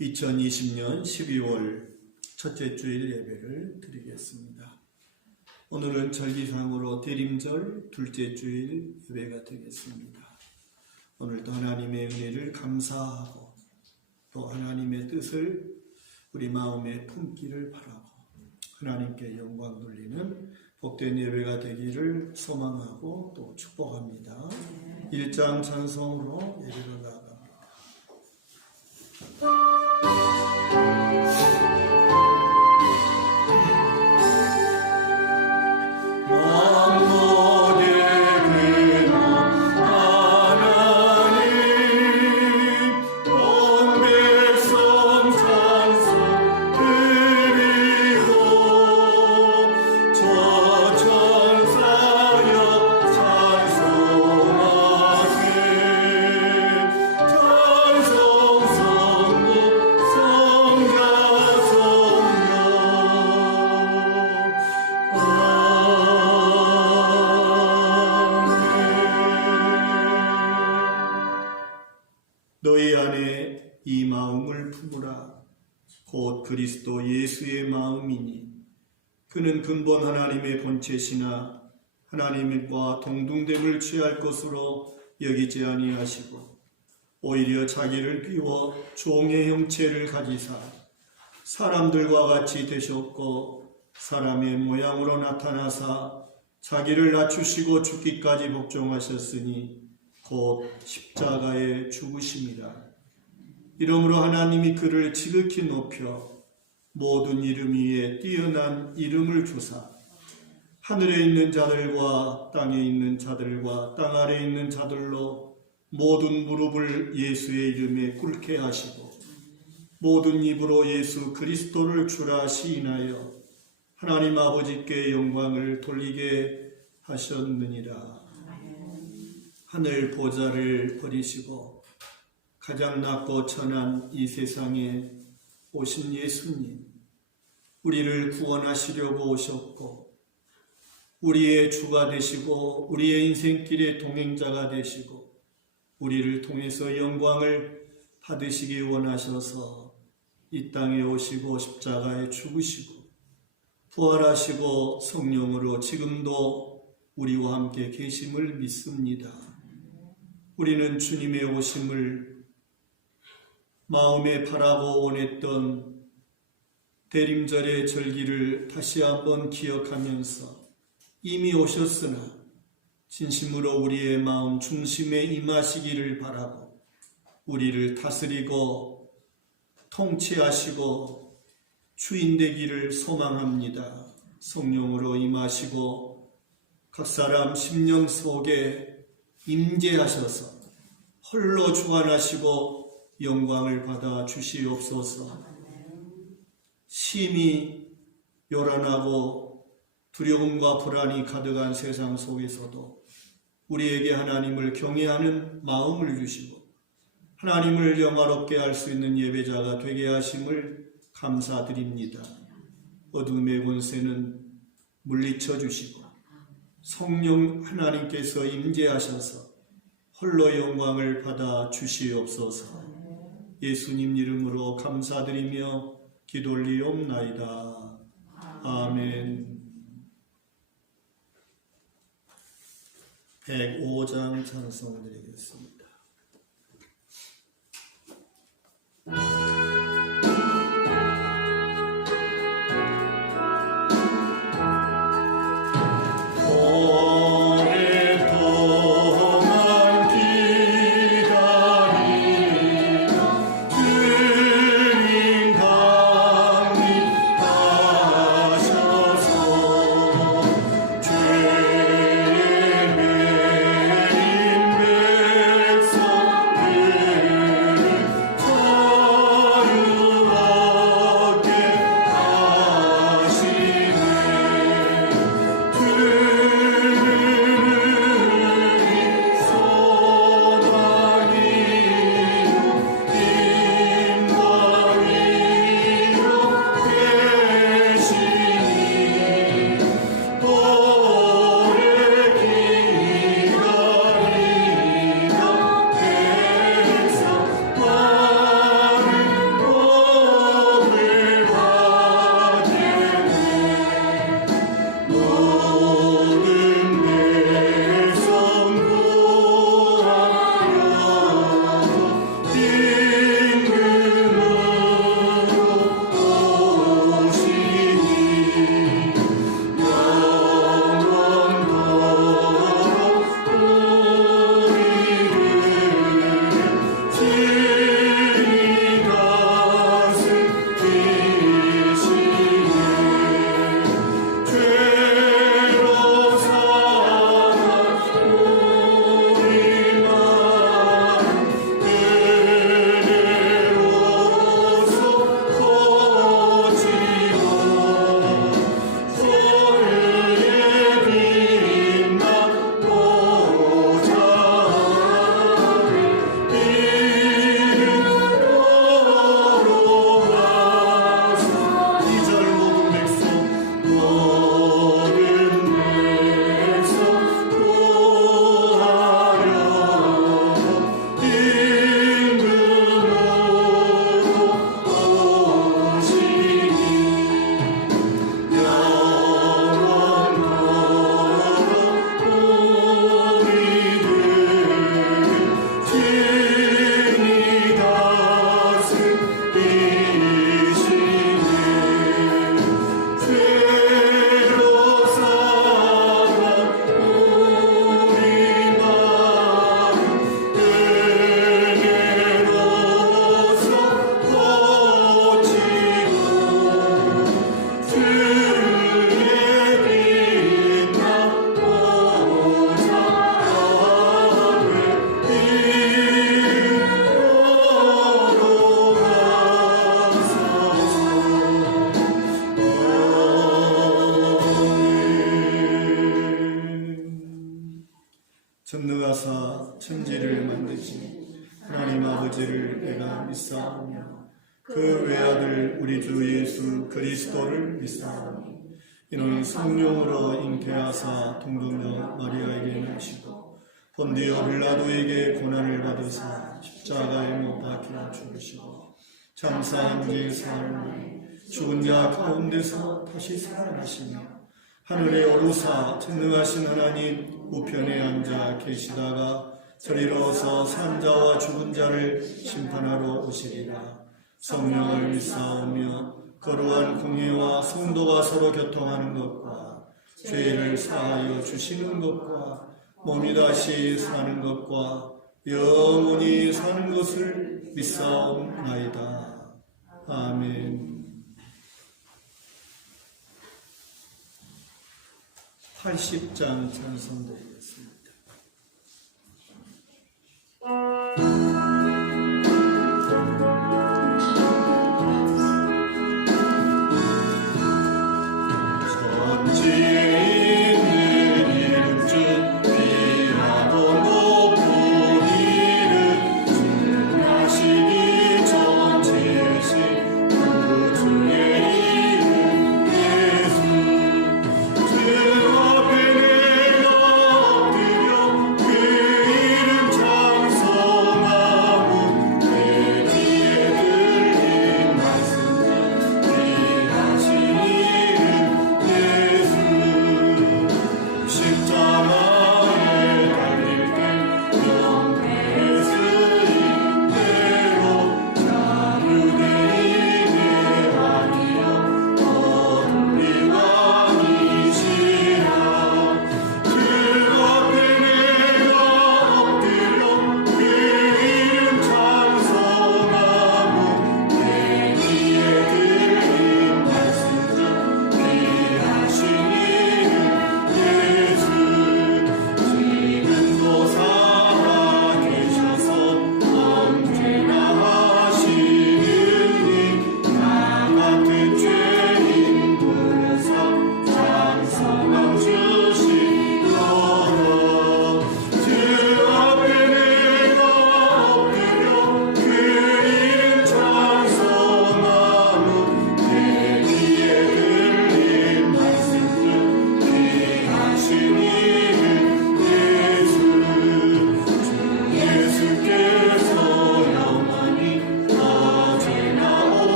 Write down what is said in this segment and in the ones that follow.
2020년 12월 첫째 주일 예배를 드리겠습니다. 오늘은 절기상으로 대림절 둘째 주일 예배가 되겠습니다. 오늘도 하나님의 은혜를 감사하고 또 하나님의 뜻을 우리 마음에 품기를 바라고 하나님께 영광 돌리는 복된 예배가 되기를 소망하고 또 축복합니다. 1장 찬송으로 예배를 나갑니다. 너희 안에 이 마음을 품으라. 곧 그리스도 예수의 마음이니 그는 근본 하나님의 본체시나 하나님과 동등됨을 취할 것으로 여기지 아니하시고 오히려 자기를 비워 종의 형체를 가지사 사람들과 같이 되셨고 사람의 모양으로 나타나사 자기를 낮추시고 죽기까지 복종하셨으니 곧 십자가에 죽으심이라. 이러므로 하나님이 그를 지극히 높여 모든 이름 위에 뛰어난 이름을 주사 하늘에 있는 자들과 땅에 있는 자들과 땅 아래에 있는 자들로 모든 무릎을 예수의 이름에 꿇게 하시고 모든 입으로 예수 그리스도를 주라 시인하여 하나님 아버지께 영광을 돌리게 하셨느니라. 하늘 보좌를 버리시고 가장 낮고 천한 이 세상에 오신 예수님, 우리를 구원하시려고 오셨고 우리의 주가 되시고 우리의 인생길의 동행자가 되시고 우리를 통해서 영광을 받으시기 원하셔서 이 땅에 오시고 십자가에 죽으시고 부활하시고 성령으로 지금도 우리와 함께 계심을 믿습니다. 우리는 주님의 오심을 마음에 바라고 원했던 대림절의 절기를 다시 한번 기억하면서 이미 오셨으나 진심으로 우리의 마음 중심에 임하시기를 바라고 우리를 다스리고 통치하시고 주인 되기를 소망합니다. 성령으로 임하시고 각 사람 심령 속에 임재하셔서 홀로 주관하시고 영광을 받아 주시옵소서. 심히 요란하고 두려움과 불안이 가득한 세상 속에서도 우리에게 하나님을 경외하는 마음을 주시고 하나님을 영화롭게 할 수 있는 예배자가 되게 하심을 감사드립니다. 어둠의 권세는 물리쳐 주시고 성령 하나님께서 임재하셔서 홀로 영광을 받아 주시옵소서. 예수님 이름으로 감사드리며 기도 올리옵나이다. 아멘. 105장 찬송 드리겠습니다. 죄의 매인 아버지를 내가 믿사오며 그 외아들 우리 주 예수 그리스도를 믿사오니 이는 성령으로 잉태하사 동정녀 마리아에게 나시고 본디오 빌라도에게 고난을 받으사 십자가에 못 박혀 죽으시고 장사한 지 사흘 만에 죽은 자 가운데서 다시 살아나시며 하늘에 오르사 전능하신 하나님 우편에 앉아 계시다가 저리로서 산 자와 죽은 자를 심판하러 오시리라. 성령을 믿사오며 거룩한 공회와 성도가 서로 교통하는 것과 죄를 사하여 주시는 것과 몸이 다시 사는 것과 영원히 사는 것을 믿사옵나이다. 아멘. 80장 찬송드리겠습니다.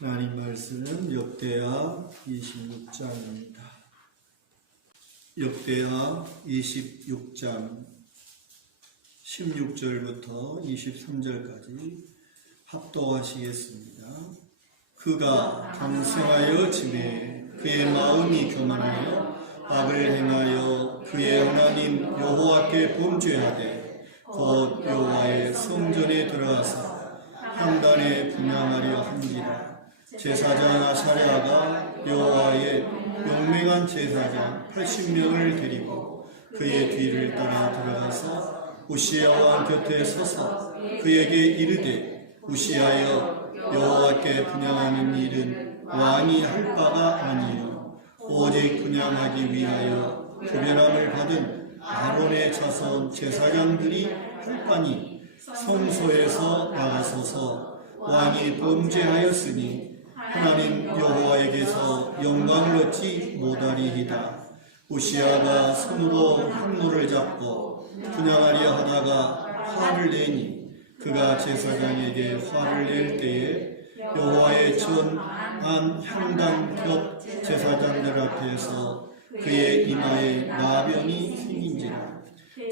하나님 말씀은 역대하 26장입니다. 역대하 26장 16절부터 23절까지 합독하시겠습니다. 그가 강성하여 지매 그의 마음이 교만하여 악을 행하여 그의 하나님 여호와께 범죄하되 곧 여호와의 성전에 들어가서 향단에 분향하려 한지라. 제사장 아사랴가 여호와의 용맹한 제사장 80명을 데리고 그의 뒤를 따라 들어가서 우시야 왕 곁에 서서 그에게 이르되 우시야여 여호와께 분향하는 일은 왕이 할 바가 아니요 오직 분향하기 위하여 구별함을 받은 아론의 자손 제사장들이 할 바니 성소에서 나가소서. 왕이 범죄하였으니 하나님 여호와에게서 영광을 얻지 못하리이다. 우시야가 손으로 향로를 잡고 분향하려 하다가 화를 내니 그가 제사장에게 화를 낼 때에 여호와의 전안 향단 곁 제사장들 앞에서 그의 이마에 나병이 생긴지라.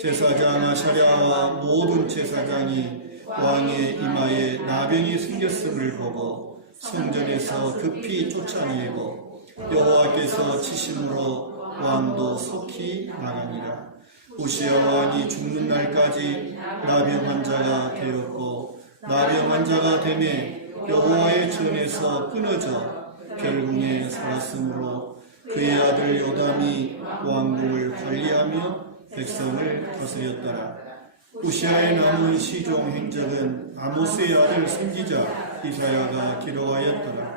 제사장 아사랴와 모든 제사장이 왕의 이마에 나병이 생겼음을 보고 성전에서 급히 쫓아내고 여호와께서 치심으로 왕도 속히 나가니라. 우시야 왕이 죽는 날까지 나병 환자가 되었고 나병 환자가 되매 여호와의 전에서 끊어져 결국에 살았으므로 그의 아들 요담이 왕국을 관리하며 백성을 다스렸더라. 우시야의 남은 시종 행적은 아모스의 아들 선지자 이사야가 기록하였더라.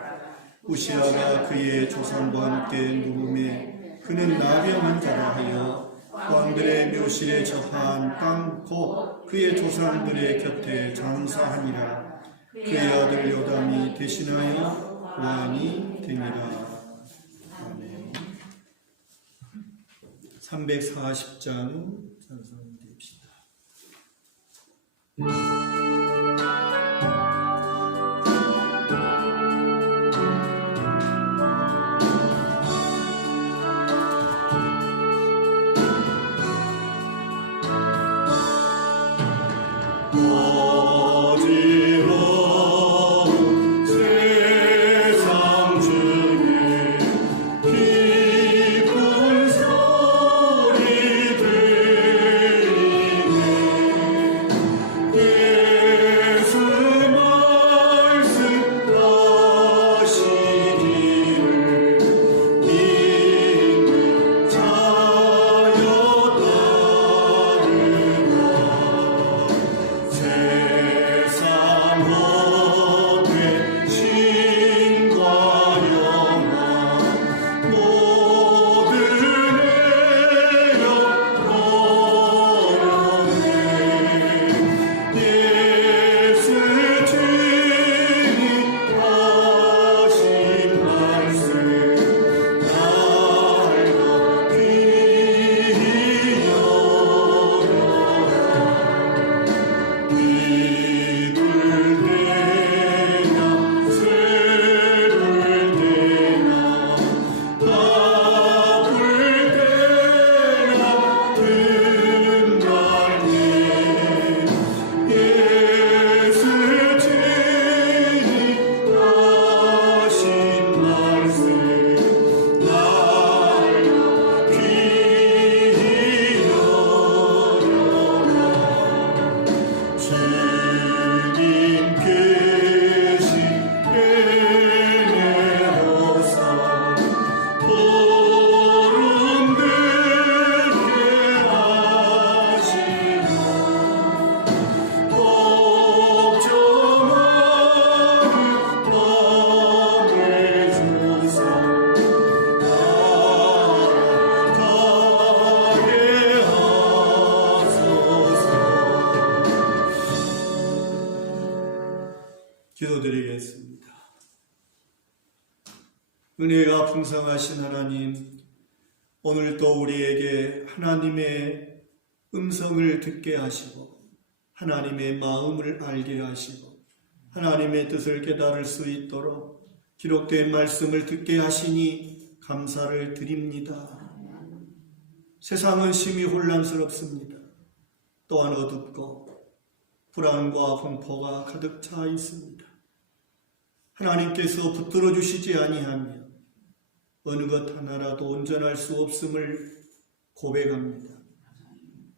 우시야가 그의 조상과 함께 누움에 그는 나병 환자라 하여 왕들의 묘실에 처한 땅 곧 그의 조상들의 곁에 장사하니라. 그의 아들 요담이 대신하여 왕이 되니라. 아멘. 340장 찬송드립시다. 기도드리겠습니다. 은혜가 풍성하신 하나님, 오늘도 우리에게 하나님의 음성을 듣게 하시고 하나님의 마음을 알게 하시고 하나님의 뜻을 깨달을 수 있도록 기록된 말씀을 듣게 하시니 감사를 드립니다. 세상은 심히 혼란스럽습니다. 또한 어둡고 불안과 공포가 가득 차 있습니다. 하나님께서 붙들어 주시지 아니하며 어느 것 하나라도 온전할 수 없음을 고백합니다.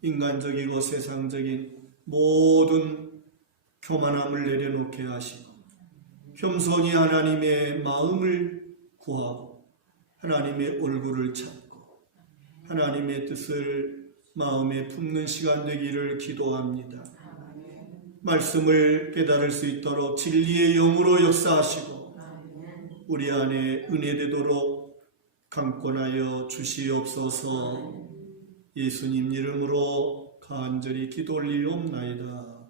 인간적이고 세상적인 모든 교만함을 내려놓게 하시고 겸손히 하나님의 마음을 구하고 하나님의 얼굴을 찾고 하나님의 뜻을 마음에 품는 시간 되기를 기도합니다. 말씀을 깨달을 수 있도록 진리의 영으로 역사하시고 우리 안에 은혜되도록 강권하여 주시옵소서. 예수님 이름으로 간절히 기도 올리옵나이다.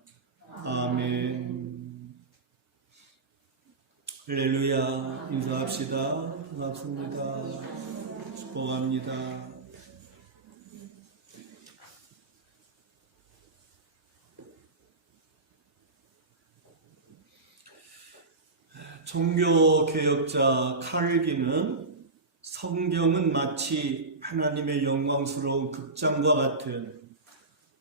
아멘. 할렐루야. 인사합시다. 반갑습니다. 축복합니다. 종교개혁자 칼빈은 성경은 마치 하나님의 영광스러운 극장과 같은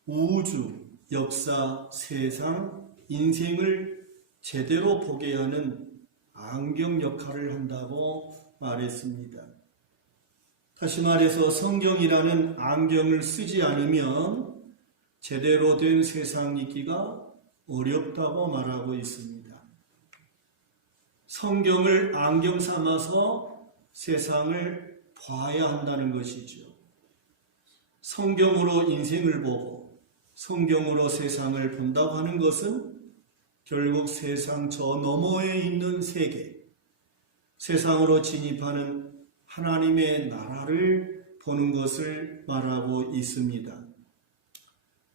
우주, 역사, 세상, 인생을 제대로 보게 하는 안경 역할을 한다고 말했습니다. 다시 말해서 성경이라는 안경을 쓰지 않으면 제대로 된 세상 읽기가 어렵다고 말하고 있습니다. 성경을 안경 삼아서 세상을 봐야 한다는 것이죠. 성경으로 인생을 보고 성경으로 세상을 본다고 하는 것은 결국 세상 저 너머에 있는 세계, 세상으로 진입하는 하나님의 나라를 보는 것을 말하고 있습니다.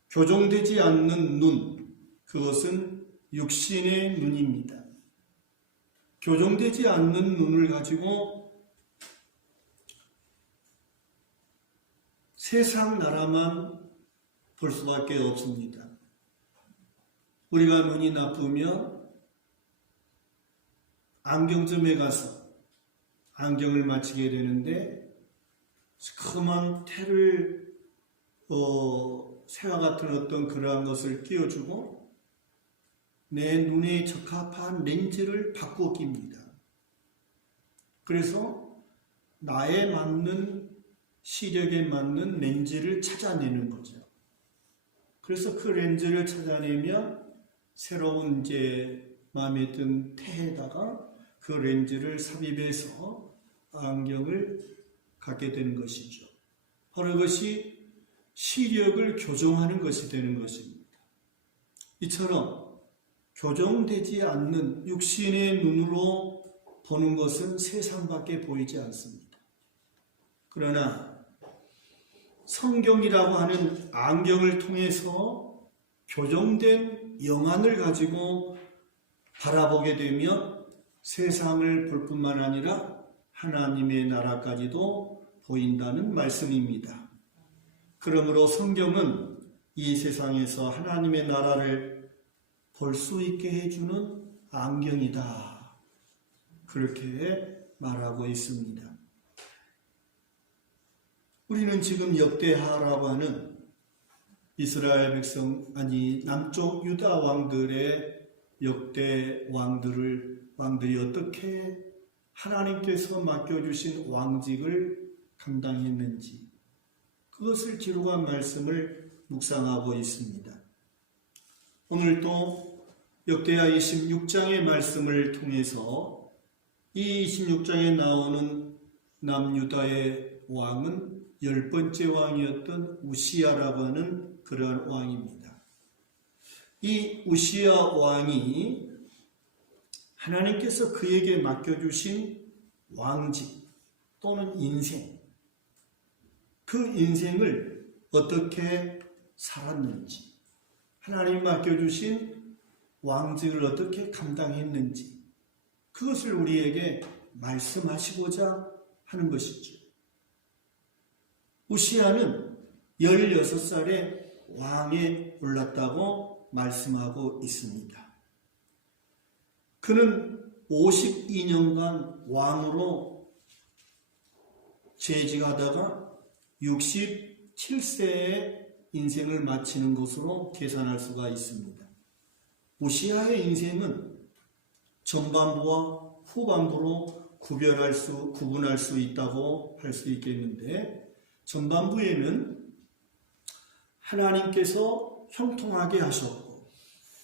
교정되지 않는 눈, 그것은 육신의 눈입니다. 교정되지 않는 눈을 가지고 세상 나라만 볼 수밖에 없습니다. 우리가 눈이 나쁘면 안경점에 가서 안경을 맞추게 되는데 시커먼 테를 새와 같은 어떤 그러한 것을 끼워주고 내 눈에 적합한 렌즈를 바꾸어 낍니다. 그래서 나에 맞는 시력에 맞는 렌즈를 찾아내는 거죠. 그래서 그 렌즈를 찾아내면 새로운 마음에 든 태에다가 그 렌즈를 삽입해서 안경을 갖게 되는 것이죠. 바로 그것이 시력을 교정하는 것이 되는 것입니다. 이처럼 교정되지 않는 육신의 눈으로 보는 것은 세상밖에 보이지 않습니다. 그러나 성경이라고 하는 안경을 통해서 교정된 영안을 가지고 바라보게 되면 세상을 볼 뿐만 아니라 하나님의 나라까지도 보인다는 말씀입니다. 그러므로 성경은 이 세상에서 하나님의 나라를 볼 수 있게 해주는 안경이다. 그렇게 말하고 있습니다. 우리는 지금 역대하라고 하는 이스라엘 백성, 남쪽 유다 왕들의 역대 왕들이 어떻게 하나님께서 맡겨주신 왕직을 감당했는지 그것을 기록한 말씀을 묵상하고 있습니다. 오늘 또 역대하 26장의 말씀을 통해서 이 26장에 나오는 남유다의 왕은 10번째 왕이었던 우시야라고 하는 그러한 왕입니다. 이 우시야 왕이 하나님께서 그에게 맡겨주신 왕직 또는 인생, 그 인생을 어떻게 살았는지, 하나님 맡겨주신 왕직을 어떻게 감당했는지 그것을 우리에게 말씀하시고자 하는 것이죠. 우시야는 16살에 왕에 올랐다고 말씀하고 있습니다. 그는 52년간 왕으로 재직하다가 67세에 인생을 마치는 것으로 계산할 수가 있습니다. 우시야의 인생은 전반부와 후반부로 구분할 수 있다고 할 수 있겠는데, 전반부에는 하나님께서 형통하게 하셨고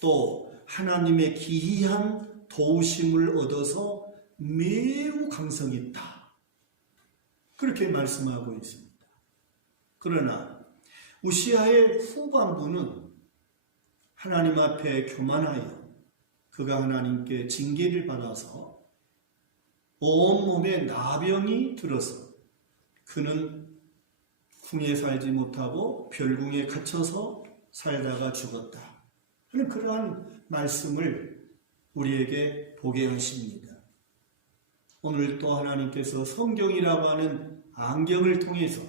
또 하나님의 기이한 도우심을 얻어서 매우 강성했다. 그렇게 말씀하고 있습니다. 그러나 우시야의 후반부는 하나님 앞에 교만하여 그가 하나님께 징계를 받아서 온몸에 나병이 들어서 그는 궁에 살지 못하고 별궁에 갇혀서 살다가 죽었다 하는 그러한 말씀을 우리에게 보게 하십니다. 오늘 또 하나님께서 성경이라고 하는 안경을 통해서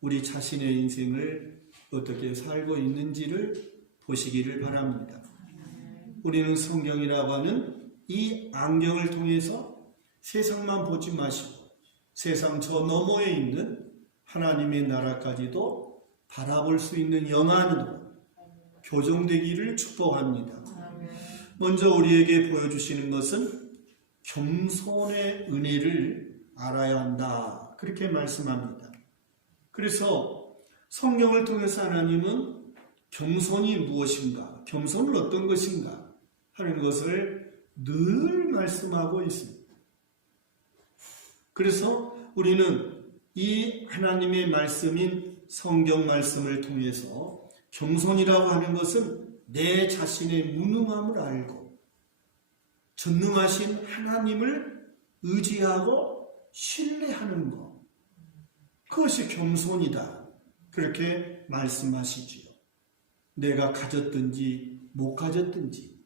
우리 자신의 인생을 어떻게 살고 있는지를 보시기를 바랍니다. 우리는 성경이라고 하는 이 안경을 통해서 세상만 보지 마시고 세상 저 너머에 있는 하나님의 나라까지도 바라볼 수 있는 영안으로 교정되기를 축복합니다. 먼저 우리에게 보여주시는 것은 겸손의 은혜를 알아야 한다. 그렇게 말씀합니다. 그래서 성경을 통해서 하나님은 겸손이 무엇인가, 겸손은 어떤 것인가 하는 것을 늘 말씀하고 있습니다. 그래서 우리는 이 하나님의 말씀인 성경 말씀을 통해서 겸손이라고 하는 것은 내 자신의 무능함을 알고 전능하신 하나님을 의지하고 신뢰하는 것, 그것이 겸손이다, 그렇게 말씀하시지요. 내가 가졌든지 못 가졌든지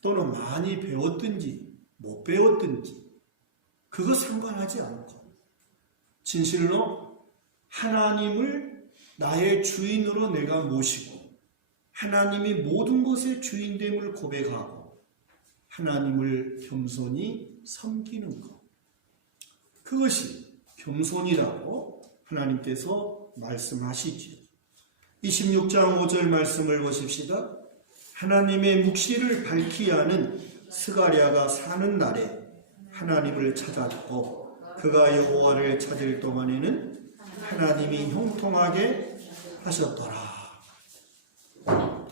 또는 많이 배웠든지 못 배웠든지 그거 상관하지 않고 진실로 하나님을 나의 주인으로 내가 모시고 하나님이 모든 것의 주인됨을 고백하고 하나님을 겸손히 섬기는 것, 그것이 겸손이라고 하나님께서 말씀하시지요. 26장 5절 말씀을 보십시다. 하나님의 묵시를 밝히 하는 스가랴가 사는 날에 하나님을 찾았고 그가 여호와를 찾을 동안에는 하나님이 형통하게 하셨더라.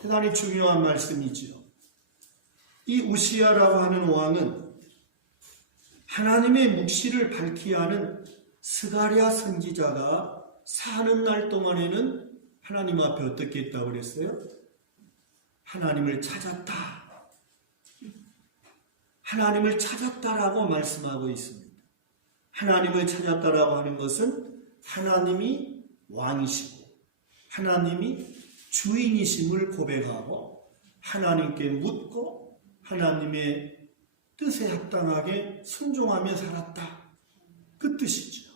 대단히 중요한 말씀이지요. 이 우시야라고 하는 왕은 하나님의 묵시를 밝히 하는 스가랴 선지자가 사는 날 동안에는 하나님 앞에 어떻게 했다고 그랬어요? 하나님을 찾았다. 하나님을 찾았다라고 말씀하고 있습니다. 하나님을 찾았다라고 하는 것은 하나님이 왕이시고 하나님이 주인이심을 고백하고 하나님께 묻고 하나님의 뜻에 합당하게 순종하며 살았다, 그 뜻이죠.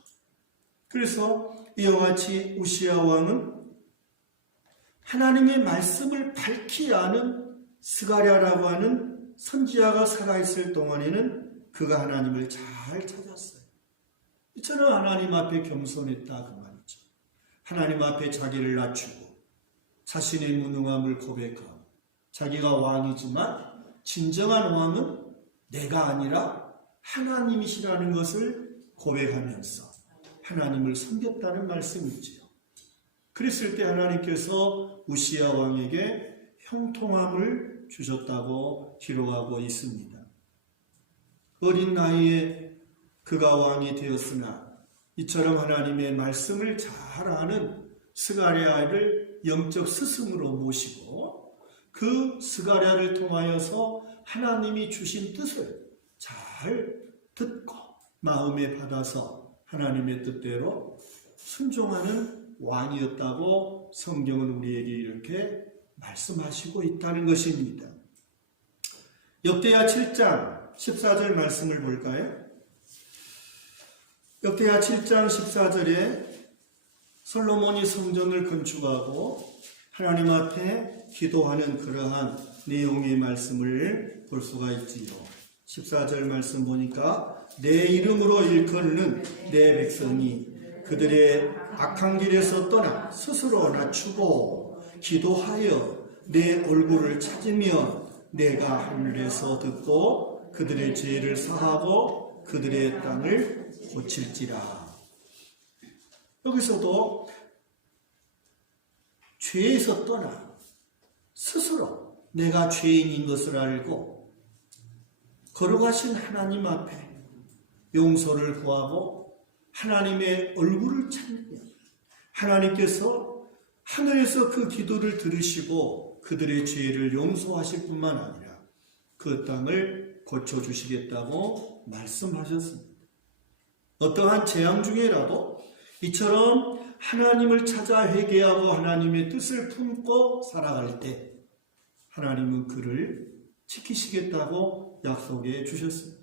그래서 이와 같이 우시야 왕은 하나님의 말씀을 밝히 아는 스가랴라고 하는 선지자가 살아있을 동안에는 그가 하나님을 잘 찾았어요. 이처럼 하나님 앞에 겸손했다, 그 말이죠. 하나님 앞에 자기를 낮추고 자신의 무능함을 고백하고 자기가 왕이지만 진정한 왕은 내가 아니라 하나님이시라는 것을 고백하면서 하나님을 섬겼다는 말씀이지요. 그랬을 때 하나님께서 우시야 왕에게 형통함을 주셨다고 기록하고 있습니다. 어린 나이에 그가 왕이 되었으나 이처럼 하나님의 말씀을 잘 아는 스가랴를 영적 스승으로 모시고 그 스가랴를 통하여서 하나님이 주신 뜻을 잘 듣고 마음에 받아서 하나님의 뜻대로 순종하는 왕이었다고 성경은 우리에게 이렇게 말씀하시고 있다는 것입니다. 역대하 7장 14절 말씀을 볼까요? 역대하 7장 14절에 솔로몬이 성전을 건축하고 하나님 앞에 기도하는 그러한 내용의 말씀을 볼 수가 있지요. 14절 말씀 보니까 내 이름으로 일컫는 내 백성이 그들의 악한 길에서 떠나 스스로 낮추고 기도하여 내 얼굴을 찾으며 내가 하늘에서 듣고 그들의 죄를 사하고 그들의 땅을 고칠지라. 여기서도 죄에서 떠나 스스로 내가 죄인인 것을 알고 거룩하신 하나님 앞에 용서를 구하고 하나님의 얼굴을 찾으며 하나님께서 하늘에서 그 기도를 들으시고 그들의 죄를 용서하실 뿐만 아니라 그 땅을 고쳐주시겠다고 말씀하셨습니다. 어떠한 재앙 중에라도 이처럼 하나님을 찾아 회개하고 하나님의 뜻을 품고 살아갈 때 하나님은 그를 지키시겠다고 약속해 주셨습니다.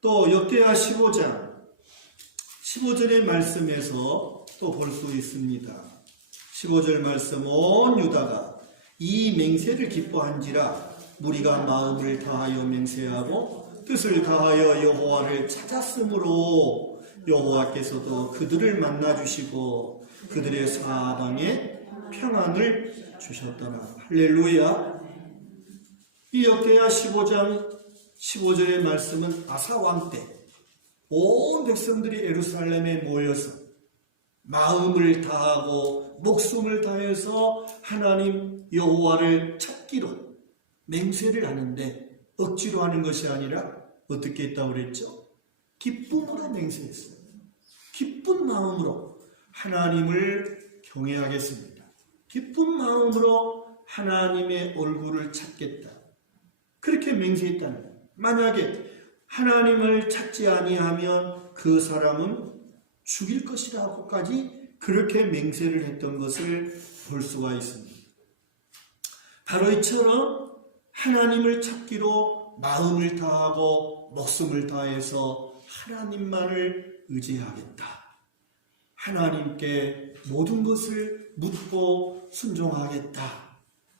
또 역대하 15절의 말씀에서 또 볼 수 있습니다. 15절 말씀, 온 유다가 이 맹세를 기뻐한지라 무리가 마음을 다하여 맹세하고 뜻을 다하여 여호와를 찾았으므로 여호와께서도 그들을 만나주시고 그들의 사방에 평안을 주셨더라. 할렐루야. 이 역대하 15장 15절의 말씀은 아사 왕 때 온 백성들이 예루살렘에 모여서 마음을 다하고 목숨을 다해서 하나님 여호와를 찾기로 맹세를 하는데 억지로 하는 것이 아니라 어떻게 했다고 그랬죠? 기쁨으로 맹세했어요. 기쁜 마음으로 하나님을 경외하겠습니다. 기쁜 마음으로 하나님의 얼굴을 찾겠다. 그렇게 맹세했다는 거예요. 만약에 하나님을 찾지 아니하면 그 사람은 죽일 것이라고까지 그렇게 맹세를 했던 것을 볼 수가 있습니다. 바로 이처럼 하나님을 찾기로 마음을 다하고 목숨을 다해서 하나님만을 의지하겠다. 하나님께 모든 것을 묻고 순종하겠다.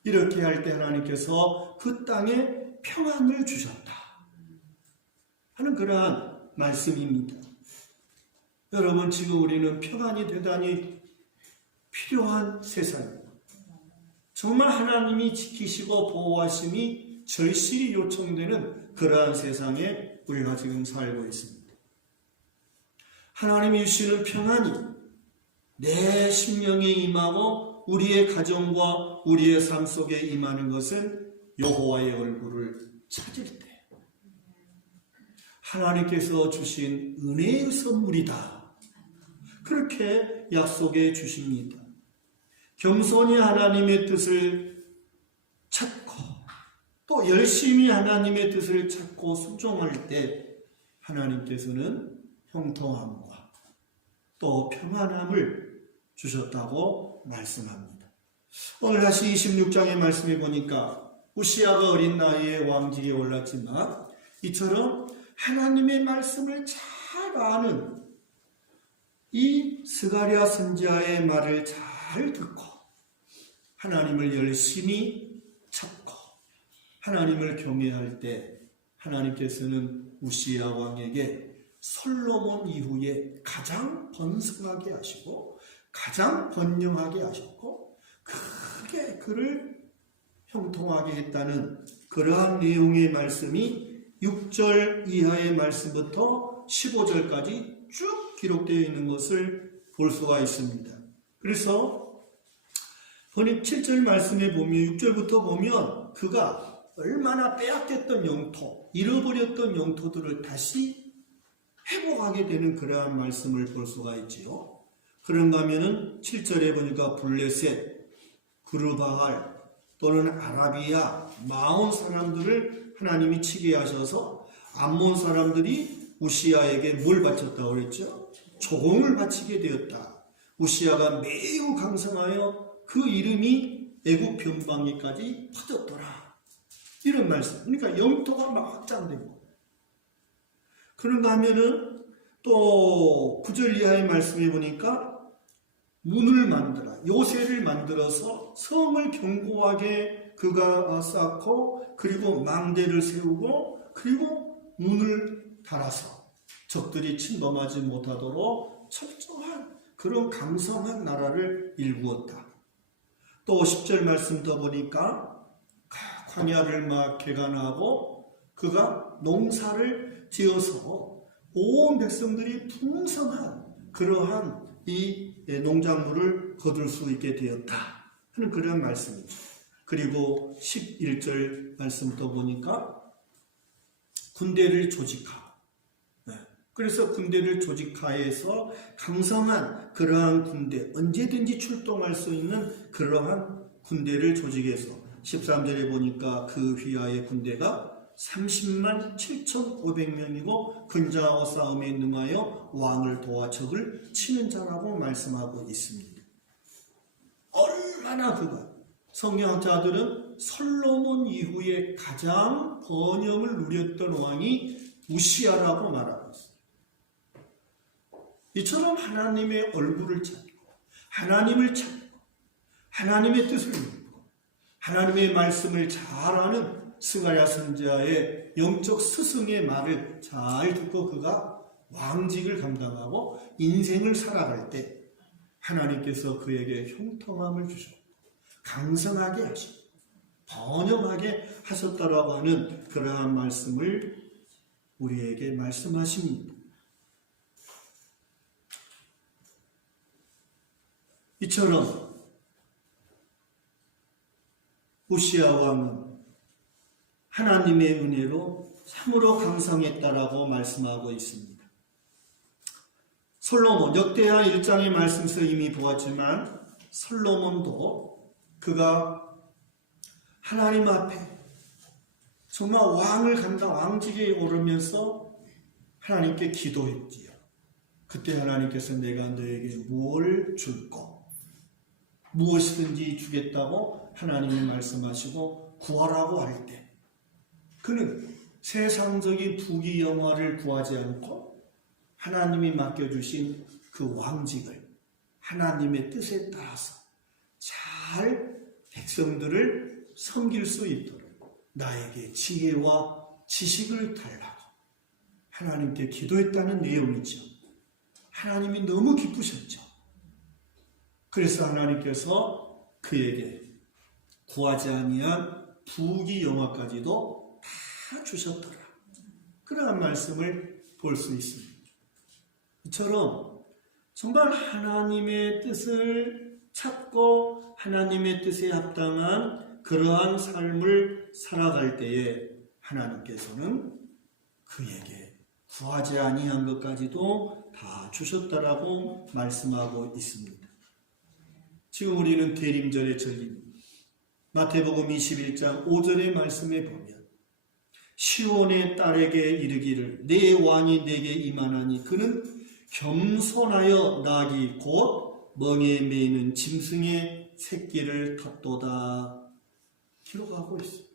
이렇게 할 때 하나님께서 그 땅에 평안을 주셨다 하는 그러한 말씀입니다. 여러분, 지금 우리는 평안이 대단히 필요한 세상입니다. 정말 하나님이 지키시고 보호하심이 절실히 요청되는 그러한 세상에 우리가 지금 살고 있습니다. 하나님이 주시는 평안이 내 심령에 임하고 우리의 가정과 우리의 삶 속에 임하는 것은 여호와의 얼굴을 찾을 때 하나님께서 주신 은혜의 선물이다. 그렇게 약속해 주십니다. 겸손히 하나님의 뜻을 찾고 또 열심히 하나님의 뜻을 찾고 순종할 때 하나님께서는 형통함과 또 평안함을 주셨다고 말씀합니다. 오늘 다시 26장의 말씀에 보니까 우시야가 어린 나이에 왕직에 올랐지만 이처럼 하나님의 말씀을 잘 아는 이 스가랴 선지자의 말을 잘 듣고 하나님을 열심히 찾고 하나님을 경외할 때 하나님께서는 우시야 왕에게 솔로몬 이후에 가장 번성하게 하시고 가장 번영하게 하셨고 크게 그를 형통하게 했다는 그러한 내용의 말씀이 6절 이하의 말씀부터 15절까지 쭉 기록되어 있는 것을 볼 수가 있습니다. 그래서 7절 말씀에 보면 6절부터 보면 그가 얼마나 빼앗겼던 영토, 잃어버렸던 영토들을 다시 회복하게 되는 그러한 말씀을 볼 수가 있지요. 그런가 하면은 7절에 보니까 블레셋, 그르바알 또는 아라비아, 마온 사람들을 하나님이 치게 하셔서 암몬 사람들이 우시야에게 뭘 바쳤다고 그랬죠? 조공을 바치게 되었다. 우시야가 매우 강성하여 그 이름이 애굽 변방에까지 퍼졌더라. 이런 말씀. 그러니까 영토가 막 확장되고. 그런가 하면은 또 9절 이하의 말씀에 보니까 문을 만들어 요새를 만들어서 성을 견고하게 그가 쌓고 그리고 망대를 세우고 그리고 문을 달아서 적들이 침범하지 못하도록 철저한 그런 강성한 나라를 일구었다. 또 10절 말씀 더 보니까 광야를 막 개간하고 그가 농사를 지어서 온 백성들이 풍성한 그러한 이 농작물을 거둘 수 있게 되었다 하는 그런 말씀이죠. 그리고 11절 말씀부터 보니까 군대를 조직하고 그래서 군대를 조직하여서 강성한 그러한 군대, 언제든지 출동할 수 있는 그러한 군대를 조직해서 13절에 보니까 그 휘하의 군대가 30만 7,500명이고 근자와 싸움에 능하여 왕을 도와 적을 치는 자라고 말씀하고 있습니다. 얼마나 그가 성경학자들은 솔로몬 이후에 가장 번영을 누렸던 왕이 우시야라고 말하고 있습니다. 이처럼 하나님의 얼굴을 찾고 하나님을 찾고 하나님의 뜻을 묻고 하나님의 말씀을 잘 아는 스가랴 선지자의 영적 스승의 말을 잘 듣고 그가 왕직을 감당하고 인생을 살아갈 때 하나님께서 그에게 형통함을 주셨고 강성하게 하시고 번영하게 하셨다라고 하는 그러한 말씀을 우리에게 말씀하십니다. 이처럼 우시야 왕은 하나님의 은혜로 참으로 강성했다라고 말씀하고 있습니다. 솔로몬, 역대하 1장의 말씀에서 이미 보았지만 솔로몬도 그가 하나님 앞에 정말 왕을 간다, 왕직에 오르면서 하나님께 기도했지요. 그때 하나님께서 내가 너에게 무엇을 줄까? 무엇이든지 주겠다고 하나님이 말씀하시고 구하라고 할 때 그는 세상적인 부귀 영화를 구하지 않고 하나님이 맡겨주신 그 왕직을 하나님의 뜻에 따라서 잘 백성들을 섬길 수 있도록 나에게 지혜와 지식을 달라고 하나님께 기도했다는 내용이죠. 하나님이 너무 기쁘셨죠. 그래서 하나님께서 그에게 구하지 아니한 부귀 영화까지도 다 주셨더라. 그러한 말씀을 볼 수 있습니다. 이처럼 정말 하나님의 뜻을 찾고 하나님의 뜻에 합당한 그러한 삶을 살아갈 때에 하나님께서는 그에게 구하지 아니한 것까지도 다 주셨다라고 말씀하고 있습니다. 지금 우리는 대림절의 절입니다. 마태복음 21장 5절의 말씀에 보면 시온의 딸에게 이르기를 내 왕이 내게 임하나니 그는 겸손하여 낙이 곧 멍에 매이는 짐승의 새끼를 탔도다 기록하고 있습니다.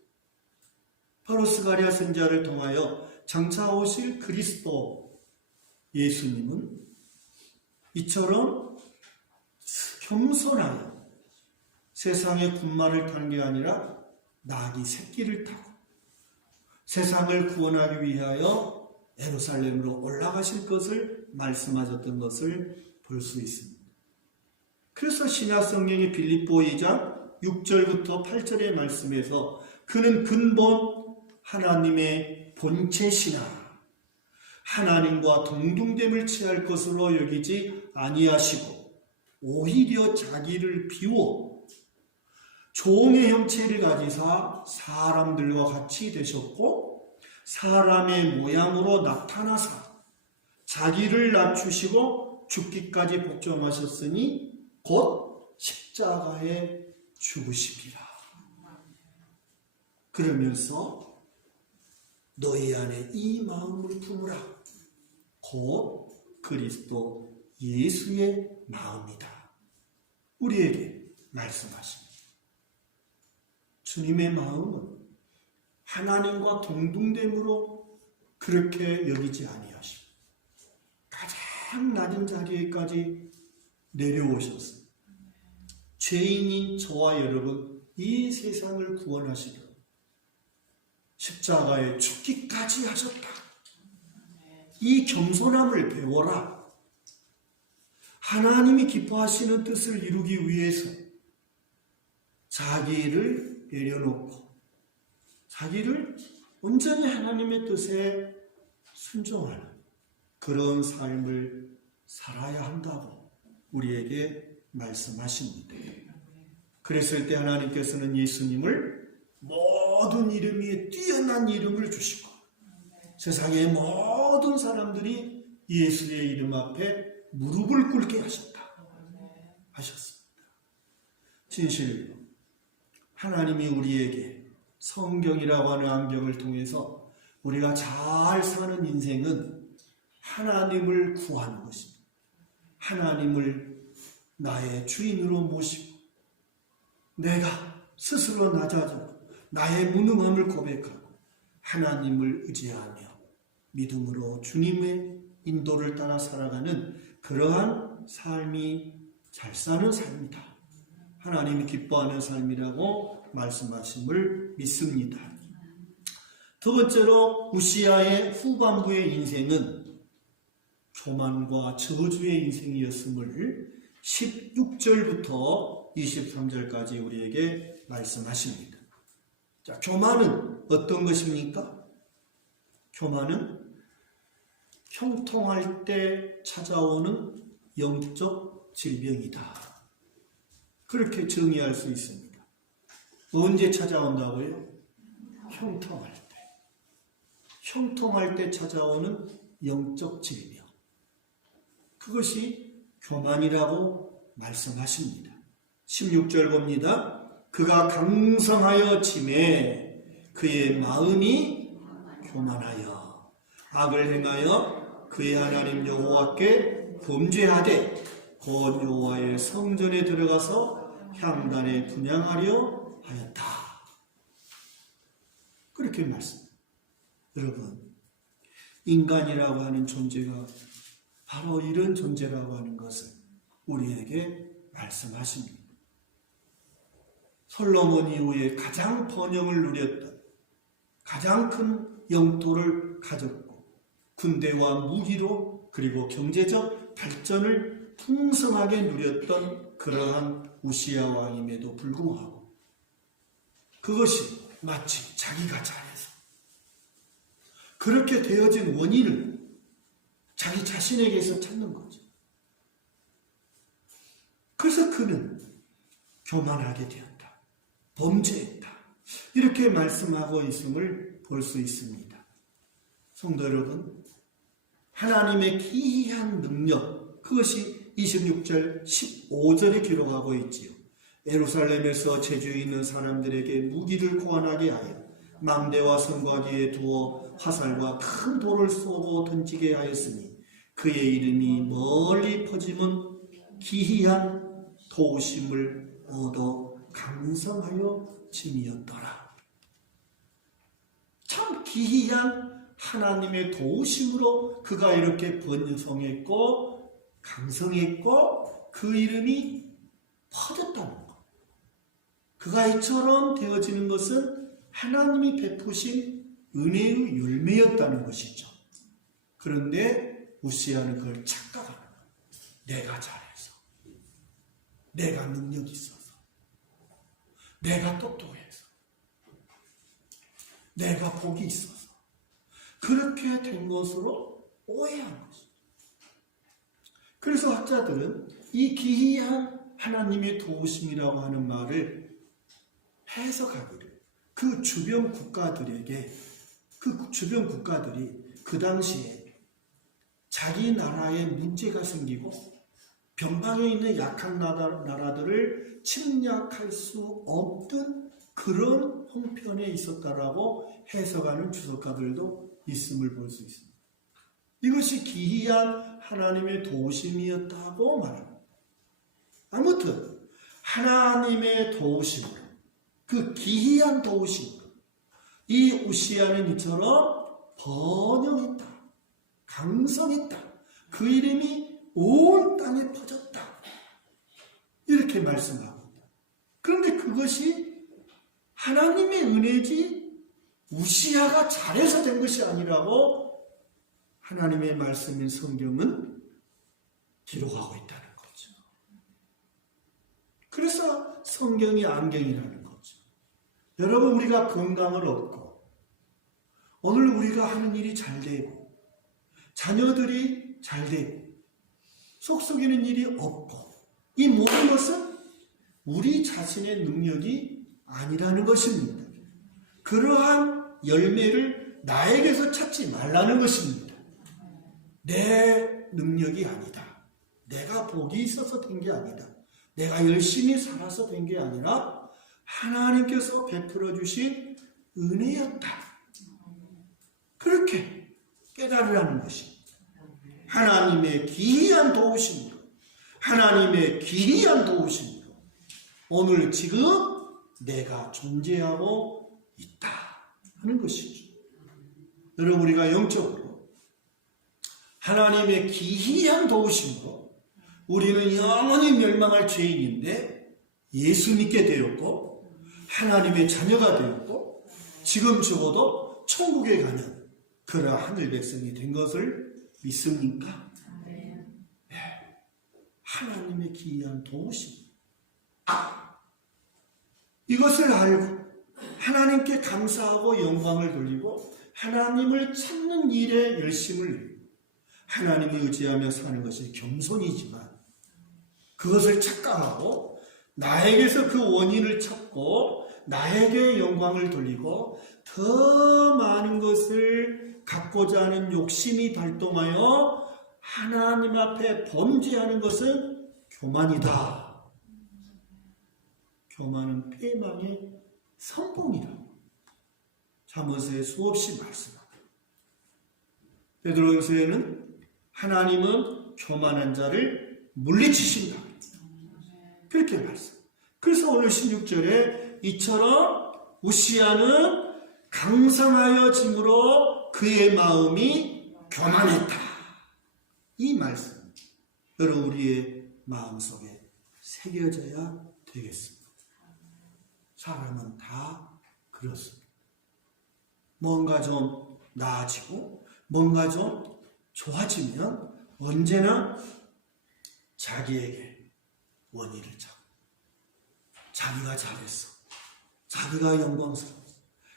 바로 스가랴 선지자를 통하여 장차 오실 그리스도 예수님은 이처럼 겸손하여 세상의 군마를 타는 게 아니라 낙이 새끼를 타고 세상을 구원하기 위하여 예루살렘으로 올라가실 것을 말씀하셨던 것을 볼 수 있습니다. 그래서 신약 성경의 빌립보 2장 6절부터 8절의 말씀에서 그는 근본 하나님의 본체시나 하나님과 동등됨을 취할 것으로 여기지 아니하시고 오히려 자기를 비워 종의 형체를 가지사 사람들과 같이 되셨고 사람의 모양으로 나타나사 자기를 낮추시고 죽기까지 복종하셨으니 곧 십자가에 죽으시리라. 그러면서 너희 안에 이 마음을 품으라. 곧 그리스도 예수의 마음이다. 우리에게 말씀하십니다. 주님의 마음은 하나님과 동등됨으로 그렇게 여기지 아니하시고 가장 낮은 자리에까지 내려오셨습니다. 죄인인 저와 여러분 이 세상을 구원하시도록 십자가에 죽기까지 하셨다. 이 겸손함을 배워라. 하나님이 기뻐하시는 뜻을 이루기 위해서 자기를 내려놓고 자기를 온전히 하나님의 뜻에 순종하는 그런 삶을 살아야 한다고 우리에게 말씀하십니다. 그랬을 때 하나님께서는 예수님을 모든 이름 위에 뛰어난 이름을 주시고 세상의 모든 사람들이 예수의 이름 앞에 무릎을 꿇게 하셨습니다. 진실로 하나님이 우리에게 성경이라고 하는 안경을 통해서 우리가 잘 사는 인생은 하나님을 구하는 것입니다. 하나님을 나의 주인으로 모시고 내가 스스로 낮아져 나의 무능함을 고백하고 하나님을 의지하며 믿음으로 주님의 인도를 따라 살아가는 그러한 삶이 잘 사는 삶이다. 하나님이 기뻐하는 삶이라고 말씀하심을 믿습니다. 두 번째로 우시야의 후반부의 인생은 교만과 저주의 인생이었음을 16절부터 23절까지 우리에게 말씀하십니다. 자, 교만은 어떤 것입니까? 교만은 형통할 때 찾아오는 영적 질병이다. 그렇게 정의할 수 있습니다. 언제 찾아온다고요? 형통할 때. 형통할 때 찾아오는 영적 질병. 그것이 교만이라고 말씀하십니다. 16절 봅니다. 그가 강성하여 짐에 그의 마음이 교만하여 악을 행하여 그의 하나님 여호와께 범죄하되 곧 여호와의 성전에 들어가서 향단에 분향하려 하였다. 그렇게 말씀합니다. 여러분, 인간이라고 하는 존재가 바로 이런 존재라고 하는 것을 우리에게 말씀하십니다. 솔로몬 이후에 가장 번영을 누렸던, 가장 큰 영토를 가졌고 군대와 무기로 그리고 경제적 발전을 풍성하게 누렸던 그러한 우시야 왕임에도 불구하고 그것이 마치 자기가 잘해서 그렇게 되어진 원인을 자기 자신에게서 찾는 거죠. 그래서 그는 교만하게 되었다. 범죄했다. 이렇게 말씀하고 있음을 볼 수 있습니다. 성도 여러분, 하나님의 기이한 능력, 그것이 26절, 15절에 기록하고 있지요. 예루살렘에서 제주에 있는 사람들에게 무기를 고안하게 하여 망대와 성곽위에 두어 화살과 큰 돌을 쏘고 던지게 하였으니 그의 이름이 멀리 퍼지면 기이한 도우심을 얻어 강성하여 짐이었더라. 참 기이한 하나님의 도우심으로 그가 이렇게 번성했고 강성했고 그 이름이 퍼졌다는 것. 그가 이처럼 되어지는 것은 하나님이 베푸신 은혜의 열매였다는 것이죠. 그런데 우시야는 그걸 착각하는 거예요. 내가 잘해서, 내가 능력이 있어서, 내가 똑똑해서, 내가 복이 있어서 그렇게 된 것으로 오해한 것입니다. 그래서 학자들은 이 기이한 하나님의 도우심이라고 하는 말을 해석하기를 그 주변 국가들이 그 당시에 자기 나라에 문제가 생기고 변방에 있는 약한 나라들을 침략할 수 없던 그런 형편에 있었다라고 해석하는 주석가들도 있음을 볼 수 있습니다. 이것이 기이한 하나님의 도우심이었다고 말합니다. 아무튼 하나님의 도우심으로, 그 기이한 도우심으로 이 우시야는 이처럼 번영했다, 강성했다, 그 이름이 온 땅에 퍼졌다, 이렇게 말씀합니다. 그런데 그것이 하나님의 은혜지 우시야가 잘해서 된 것이 아니라고 하나님의 말씀인 성경은 기록하고 있다는 거죠. 그래서 성경이 안경이라는 거죠. 여러분, 우리가 건강을 얻고 오늘 우리가 하는 일이 잘 되고 자녀들이 잘 되고 속썩이는 일이 없고, 이 모든 것은 우리 자신의 능력이 아니라는 것입니다. 그러한 열매를 나에게서 찾지 말라는 것입니다. 내 능력이 아니다. 내가 복이 있어서 된 게 아니다. 내가 열심히 살아서 된 게 아니라 하나님께서 베풀어 주신 은혜였다. 그렇게 깨달으라는 것입니다. 하나님의 기이한 도우심으로, 하나님의 기이한 도우심으로 오늘 지금 내가 존재하고 있다 하는 것이죠. 여러분, 우리가 영적으로 하나님의 기이한 도우심으로 우리는 영원히 멸망할 죄인인데 예수 믿게 되었고 하나님의 자녀가 되었고 지금 적어도 천국에 가는 그런 하늘 백성이 된 것을 믿습니까? 네. 하나님의 기이한 도우심. 이것을 알고 하나님께 감사하고 영광을 돌리고 하나님을 찾는 일에 열심을 하나님을 의지하며 사는 것이 겸손이지만 그것을 착각하고 나에게서 그 원인을 찾고 나에게 영광을 돌리고 더 많은 것을 갖고자 하는 욕심이 발동하여 하나님 앞에 범죄하는 것은 교만이다. 교만은 패망의 선봉이다. 잠언서에 수없이 말씀합니다. 베드로전서에는 하나님은 교만한 자를 물리치신다. 그렇게 말씀. 그래서 오늘 16절에 이처럼 우시야는 강성하여짐으로 그의 마음이 교만했다. 이 말씀 여러분 우리의 마음속에 새겨져야 되겠습니다. 사람은 다 그렇습니다. 뭔가 좀 나아지고 뭔가 좀 좋아지면 언제나 자기에게 원인을 찾고 자기가 잘했어. 자기가 영광스러웠어.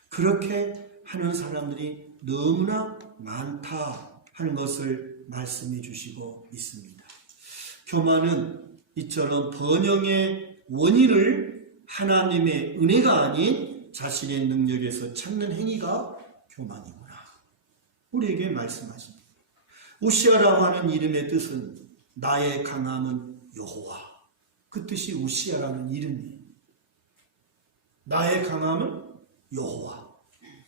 그렇게 하는 사람들이 너무나 많다 하는 것을 말씀해 주시고 있습니다. 교만은 이처럼 번영의 원인을 하나님의 은혜가 아닌 자신의 능력에서 찾는 행위가 교만이구나. 우리에게 말씀하십니다. 우시야라고 하는 이름의 뜻은 나의 강함은 여호와. 그 뜻이 우시야라는 이름이에요. 나의 강함은 여호와.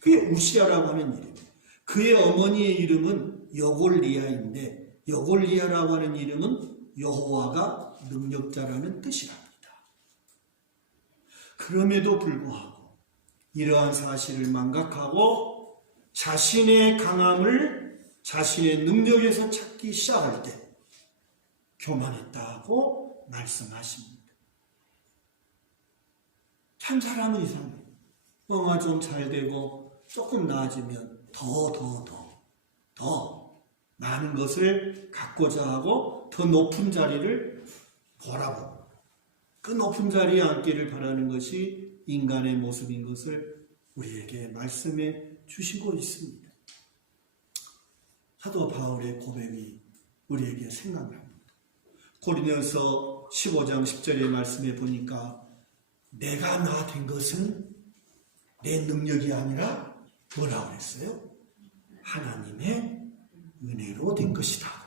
그게 우시야라고 하는 이름이에요. 그의 어머니의 이름은 여골리아인데 여골리아라고 하는 이름은 여호와가 능력자라는 뜻이랍니다. 그럼에도 불구하고 이러한 사실을 망각하고 자신의 강함을 자신의 능력에서 찾기 시작할 때 교만했다고 말씀하십니다. 참 사람은 이상해요. 뭔가 좀 잘 되고 조금 나아지면 더 많은 것을 갖고자 하고 더 높은 자리를 보라고 그 높은 자리에 앉기를 바라는 것이 인간의 모습인 것을 우리에게 말씀해 주시고 있습니다. 사도 바울의 고백이 우리에게 생각납니다. 고린도서 15장 10절의 말씀에 보니까 내가 나 된 것은 내 능력이 아니라 뭐라고 그랬어요? 하나님의 은혜로 된 것이다.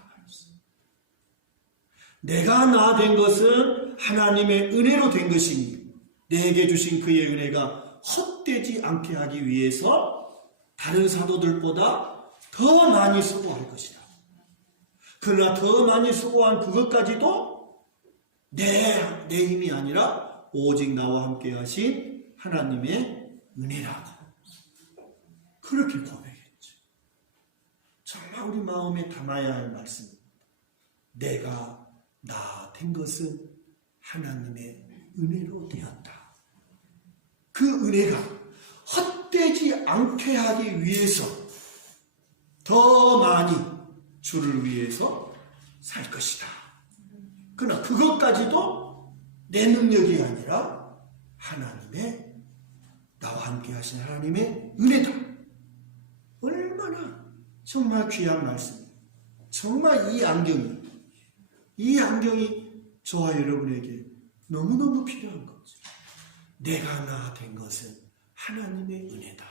내가 나 된 것은 하나님의 은혜로 된 것이니 내게 주신 그의 은혜가 헛되지 않게 하기 위해서 다른 사도들보다 더 많이 수고할 것이다. 그러나 더 많이 수고한 그것까지도 내 힘이 아니라 오직 나와 함께 하신 하나님의 은혜라고 그렇게 고백했죠. 정말 우리 마음에 담아야 할 말씀입니다. 내가 나 된 것은 하나님의 은혜로 되었다. 그 은혜가 헛되지 않게 하기 위해서 더 많이 주를 위해서 살 것이다. 그러나 그것까지도 내 능력이 아니라 하나님의 나와 함께 하신 하나님의 은혜다. 얼마나 정말 귀한 말씀이에요. 정말 이 안경이 저와 여러분에게 너무너무 필요한 거죠. 내가 나 된 것은 하나님의 은혜다.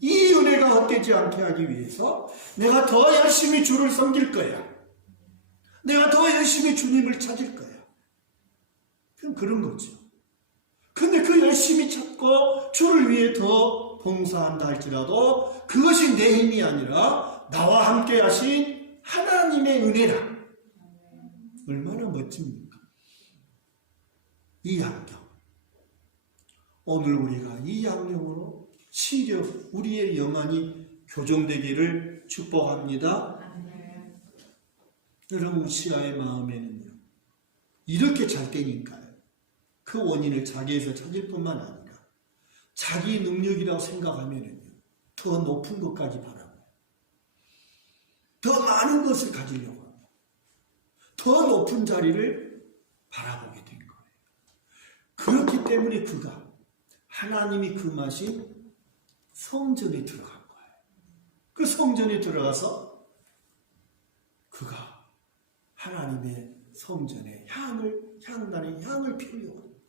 이 은혜가 헛되지 않게 하기 위해서 내가 더 열심히 주를 섬길 거야. 내가 더 열심히 주님을 찾을 거야. 그런 거죠. 근데 그 열심히 찾고 주를 위해 더 봉사한다 할지라도 그것이 내 힘이 아니라 나와 함께 하신 하나님의 은혜라. 얼마나 멋집니까? 이 안경. 오늘 우리가 이 안경으로 시력, 우리의 영안이 교정되기를 축복합니다. 여러분 우시야의 마음에는요. 이렇게 잘 되니까요. 그 원인을 자기에서 찾을 뿐만 아니라 자기 능력이라고 생각하면은요. 더 높은 것까지 바라고요. 더 많은 것을 가지려고 합니다. 더 높은 자리를 바라보게 된 거예요. 그렇기 때문에 그가 하나님이 금하신 성전에 들어간 거예요. 그 성전에 들어가서 그가 하나님의 성전에 향단에 향을 피우려고 합니다.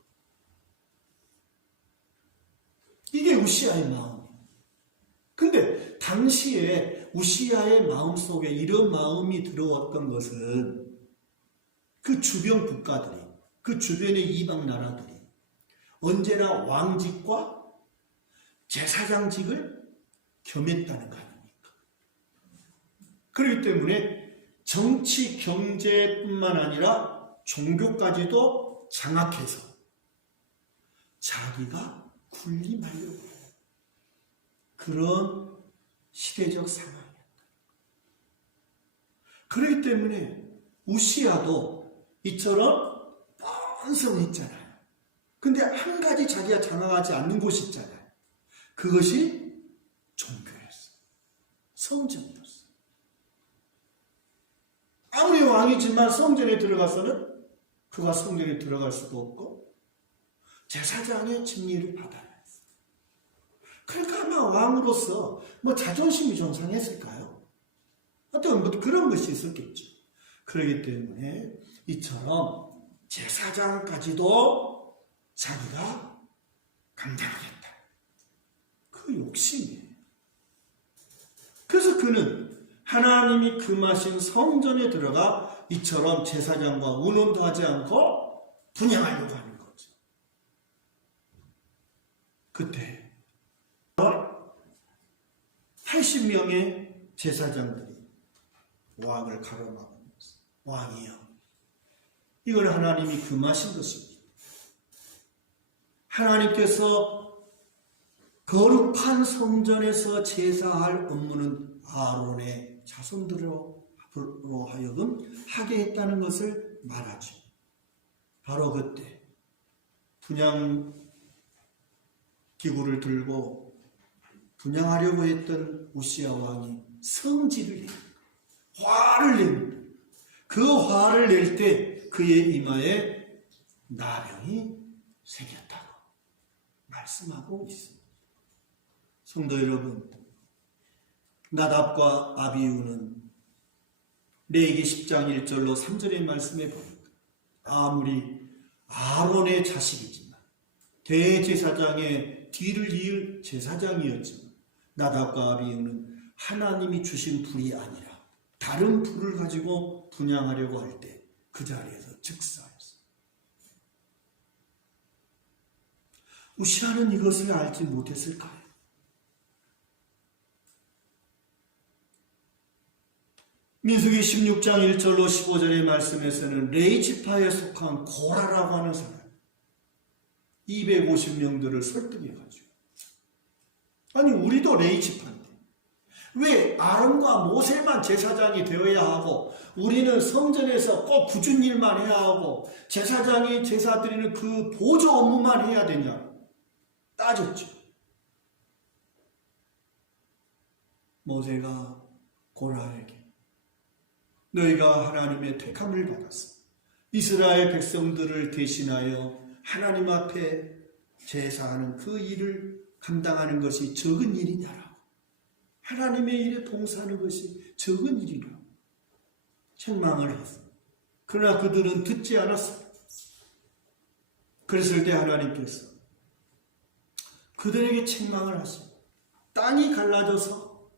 이게 우시아의 마음이에요. 근데 당시에 우시아의 마음속에 이런 마음이 들어왔던 것은 그 주변 국가들이, 그 주변의 이방 나라들이 언제나 왕직과 제사장직을 겸했다는 거 아닙니까? 그렇기 때문에 정치, 경제뿐만 아니라 종교까지도 장악해서 자기가 군림하려고 해요. 그런 시대적 상황이었다. 그렇기 때문에 우시아도 이처럼 번성했잖아요. 근데 한 가지 자기가 장악하지 않는 곳이 있잖아요. 그것이 종교였어요. 성전이었어요. 아무리 왕이지만 성전에 들어가서는 그가 성전에 들어갈 수도 없고 제사장의 직리를 받아야 했어요. 그러니까 아마 왕으로서 자존심이 좀 상했을까요? 어떤 그런 것이 있었겠죠. 그렇기 때문에 이처럼 제사장까지도 자기가 감당하겠다. 그 욕심이에요. 그래서 그는 하나님이 금하신 성전에 들어가 이처럼 제사장과 운원도 하지 않고 분향하려고 하는 거죠. 그때 80명의 제사장들이 왕을 가로막으면서 왕이여, 이걸 하나님이 금하신 것입니다. 하나님께서 거룩한 성전에서 제사할 업무는 아론의 자손들로 하여금 하게 했다는 것을 말하죠. 바로 그때 분향 기구를 들고 분향하려고 했던 우시아 왕이 성질을 냅니다. 화를 냅니다. 그 화를 낼 때 그의 이마에 나병이 생겼다고 말씀하고 있습니다. 성도 여러분, 나답과 아비후는 레위기 10장 1절로 3절의 말씀에 보니까 아무리 아론의 자식이지만 대제사장의 뒤를 이을 제사장이었지만 나답과 아비후는 하나님이 주신 불이 아니라 다른 불을 가지고 분향하려고 할 때 그 자리에서 즉사했어요. 우시아는 이것을 알지 못했을까요? 민수기 16장 1절로 15절의 말씀에서는 레위 지파에 속한 고라라고 하는 사람 250명들을 설득해가지고, 아니 우리도 레위 지파인데 왜 아론과 모세만 제사장이 되어야 하고 우리는 성전에서 꼭 굳은 일만 해야 하고 제사장이 제사 드리는 그 보조 업무만 해야 되냐 따졌죠. 모세가 고라에게 너희가 하나님의 택함을 받았어. 이스라엘 백성들을 대신하여 하나님 앞에 제사하는 그 일을 감당하는 것이 적은 일이냐라고. 하나님의 일에 봉사하는 것이 적은 일이라고 책망을 했어. 그러나 그들은 듣지 않았어. 그랬을 때 하나님께서 그들에게 책망을 하시고 땅이 갈라져서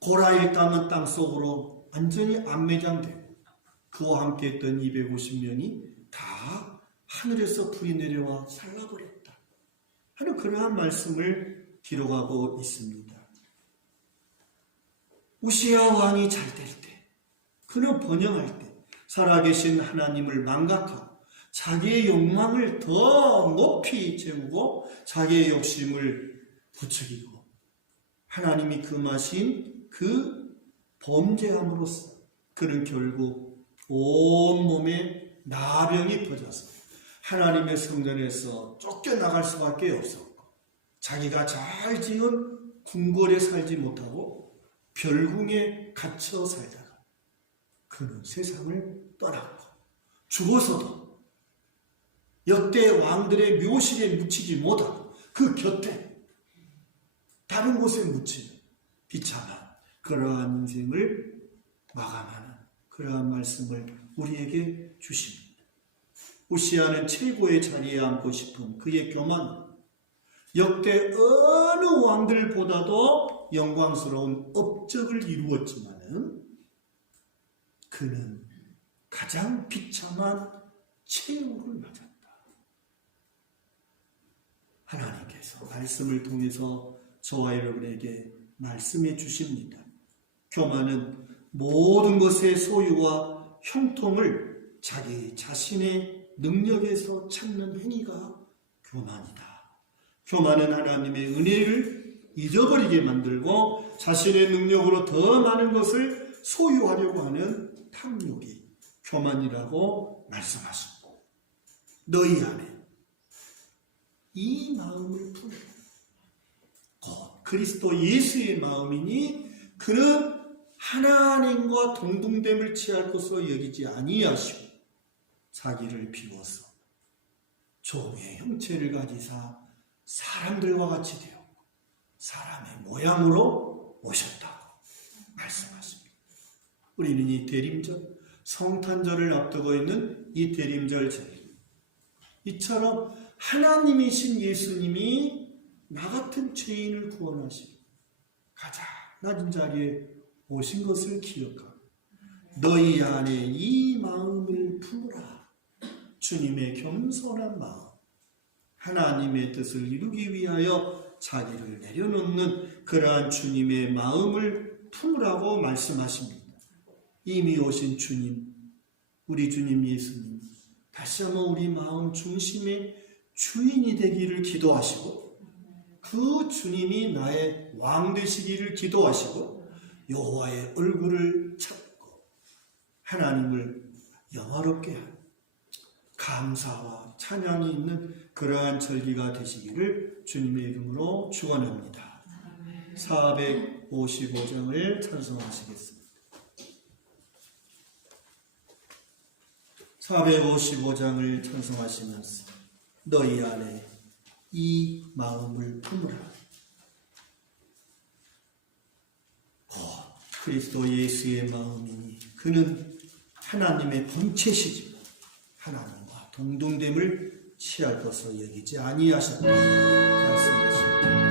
고라의 땅은 땅 속으로 완전히 안매장되고 그와 함께 했던 250명이 다 하늘에서 불이 내려와 살라버렸다 하는 그러한 말씀을 기록하고 있습니다. 우시아 왕이 잘 될 때, 그는 번영할 때 살아계신 하나님을 망각하고 자기의 욕망을 더 높이 채우고 자기의 욕심을 부추기고 하나님이 금하신 그 범죄함으로써 그는 결국 온몸에 나병이 퍼져서 하나님의 성전에서 쫓겨나갈 수밖에 없었고 자기가 잘 지은 궁궐에 살지 못하고 별궁에 갇혀 살다가 그는 세상을 떠났고 죽어서도 역대 왕들의 묘실에 묻히지 못하고 그 곁에 다른 곳에 묻히는 비참한 그러한 인생을 마감하는 그러한 말씀을 우리에게 주십니다. 우시아는 최고의 자리에 앉고 싶은 그의 교만, 역대 어느 왕들보다도 영광스러운 업적을 이루었지만은 그는 가장 비참한 최후를 맞았다. 하나님께서 말씀을 통해서 저와 여러분에게 말씀해 주십니다. 교만은 모든 것의 소유와 형통을 자기 자신의 능력에서 찾는 행위가 교만이다. 교만은 하나님의 은혜를 잊어버리게 만들고 자신의 능력으로 더 많은 것을 소유하려고 하는 탐욕이 교만이라고 말씀하십니다. 너희 안에 이 마음을 품어 곧 그리스도 예수의 마음이니 그는 하나님과 동등됨을 취할 것으로 여기지 아니하시고 자기를 비워서 종의 형체를 가지사 사람들과 같이 되었고 사람의 모양으로 오셨다고 말씀하십니다. 우리는 이 대림절, 성탄절을 앞두고 있는 이 대림절 절, 이처럼 하나님이신 예수님이 나 같은 죄인을 구원하시고 가장 낮은 자리에 오신 것을 기억하고 너희 안에 이 마음을 품으라. 주님의 겸손한 마음, 하나님의 뜻을 이루기 위하여 자기를 내려놓는 그러한 주님의 마음을 품으라고 말씀하십니다. 이미 오신 주님, 우리 주님 예수님, 다시 한번 우리 마음 중심의 주인이 되기를 기도하시고 그 주님이 나의 왕 되시기를 기도하시고 여호와의 얼굴을 찾고 하나님을 영화롭게 하는 감사와 찬양이 있는 그러한 절기가 되시기를 주님의 이름으로 축원합니다. 455장을 찬송하시겠습니다. 455장을 찬송하시면서 너희 안에 이 마음을 품으라. 곧 그리스도 예수의 마음이니 그는 하나님의 본체시지만 하나님과 동등됨을 취할 것으로 여기지 아니하셨다 말씀하십니다.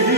이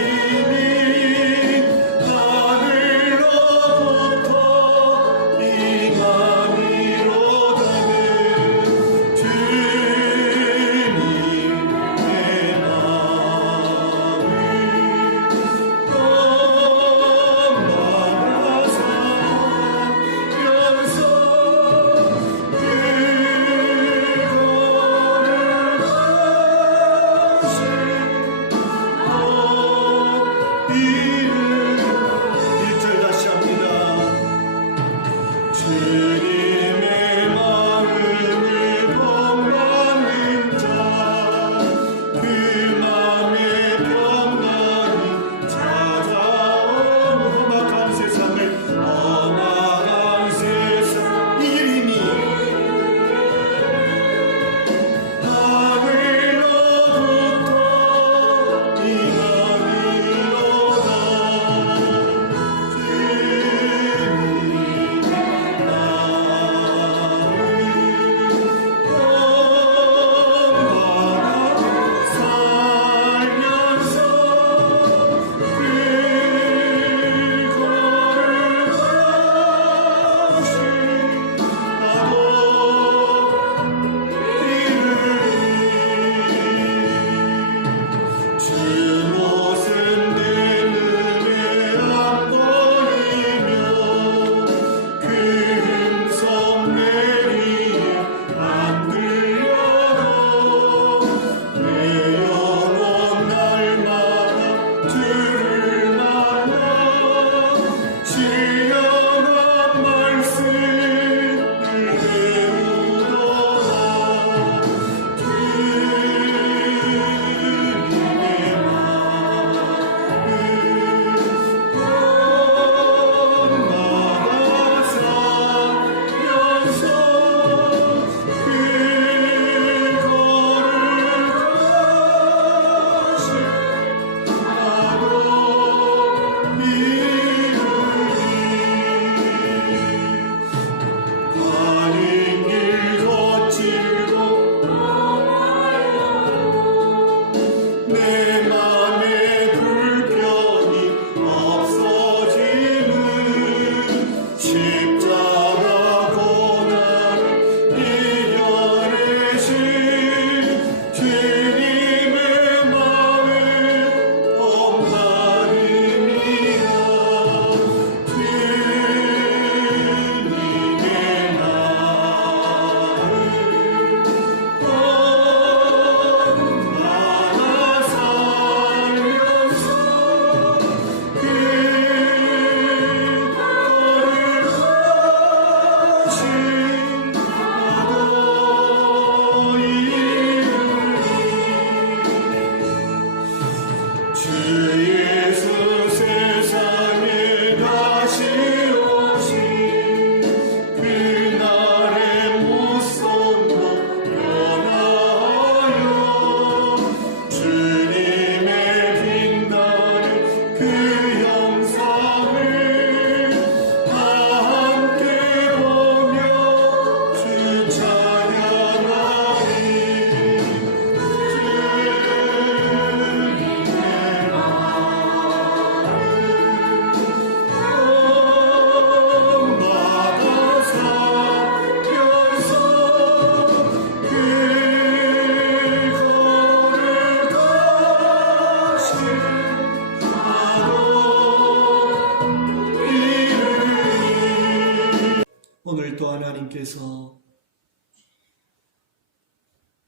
하나님께서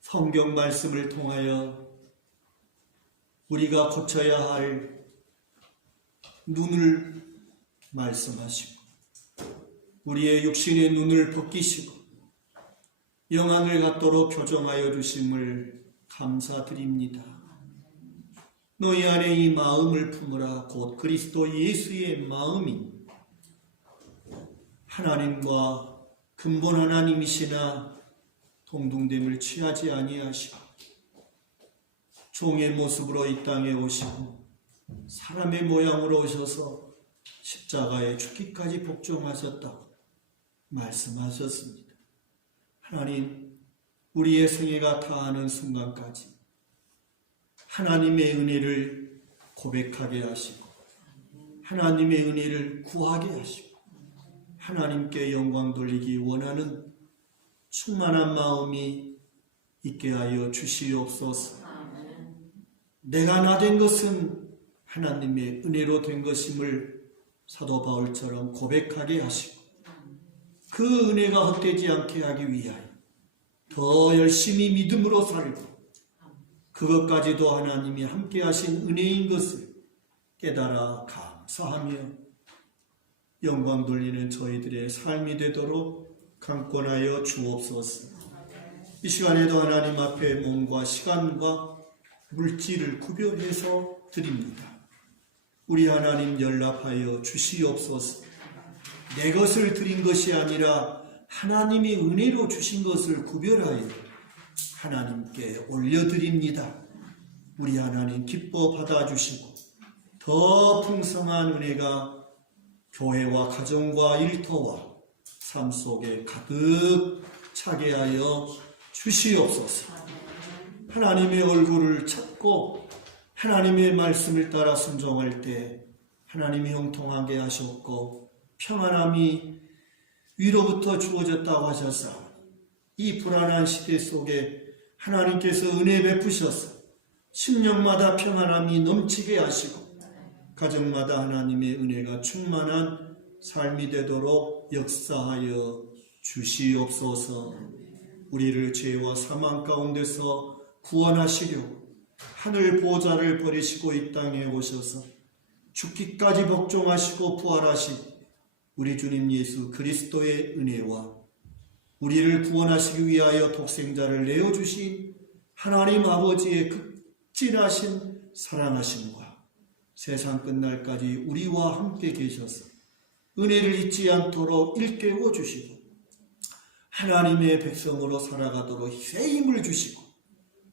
성경 말씀을 통하여 우리가 고쳐야 할 눈을 말씀하시고 우리의 육신의 눈을 벗기시고 영안을 갖도록 교정하여 주심을 감사드립니다. 너희 안에 이 마음을 품으라. 곧 그리스도 예수의 마음이 하나님과 근본 하나님이시나 동등됨을 취하지 아니하시고 종의 모습으로 이 땅에 오시고 사람의 모양으로 오셔서 십자가에 죽기까지 복종하셨다고 말씀하셨습니다. 하나님, 우리의 생애가 다하는 순간까지 하나님의 은혜를 고백하게 하시고 하나님의 은혜를 구하게 하시고 하나님께 영광 돌리기 원하는 충만한 마음이 있게 하여 주시옵소서. 내가 나 된 것은 하나님의 은혜로 된 것임을 사도 바울처럼 고백하게 하시고 그 은혜가 헛되지 않게 하기 위하여 더 열심히 믿음으로 살고 그것까지도 하나님이 함께 하신 은혜인 것을 깨달아 감사하며 영광 돌리는 저희들의 삶이 되도록 강권하여 주옵소서. 이 시간에도 하나님 앞에 몸과 시간과 물질을 구별해서 드립니다. 우리 하나님 연락하여 주시옵소서. 내 것을 드린 것이 아니라 하나님이 은혜로 주신 것을 구별하여 하나님께 올려드립니다. 우리 하나님 기뻐 받아주시고 더 풍성한 은혜가 교회와 가정과 일터와 삶 속에 가득 차게 하여 주시옵소서. 하나님의 얼굴을 찾고 하나님의 말씀을 따라 순종할 때 하나님이 형통하게 하셨고 평안함이 위로부터 주어졌다고 하셨사오니 이 불안한 시대 속에 하나님께서 은혜 베푸셔서 심령마다 평안함이 넘치게 하시고 가정마다 하나님의 은혜가 충만한 삶이 되도록 역사하여 주시옵소서. 우리를 죄와 사망 가운데서 구원하시려고 하늘 보좌를 버리시고 이 땅에 오셔서 죽기까지 복종하시고 부활하신 우리 주님 예수 그리스도의 은혜와 우리를 구원하시기 위하여 독생자를 내어주신 하나님 아버지의 극진하신 사랑하심과 세상 끝날까지 우리와 함께 계셔서 은혜를 잊지 않도록 일깨워 주시고 하나님의 백성으로 살아가도록 새 힘을 주시고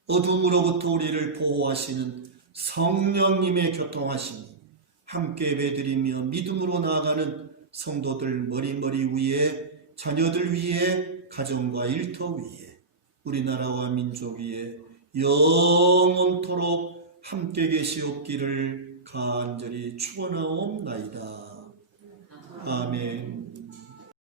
어둠으로부터 우리를 보호하시는 성령님의 교통하심이 함께 예배드리며 믿음으로 나아가는 성도들 머리머리 위에 자녀들 위에 가정과 일터 위에 우리나라와 민족 위에 영원토록 함께 계시옵기를 간절히 축원하옵나이다. 아멘.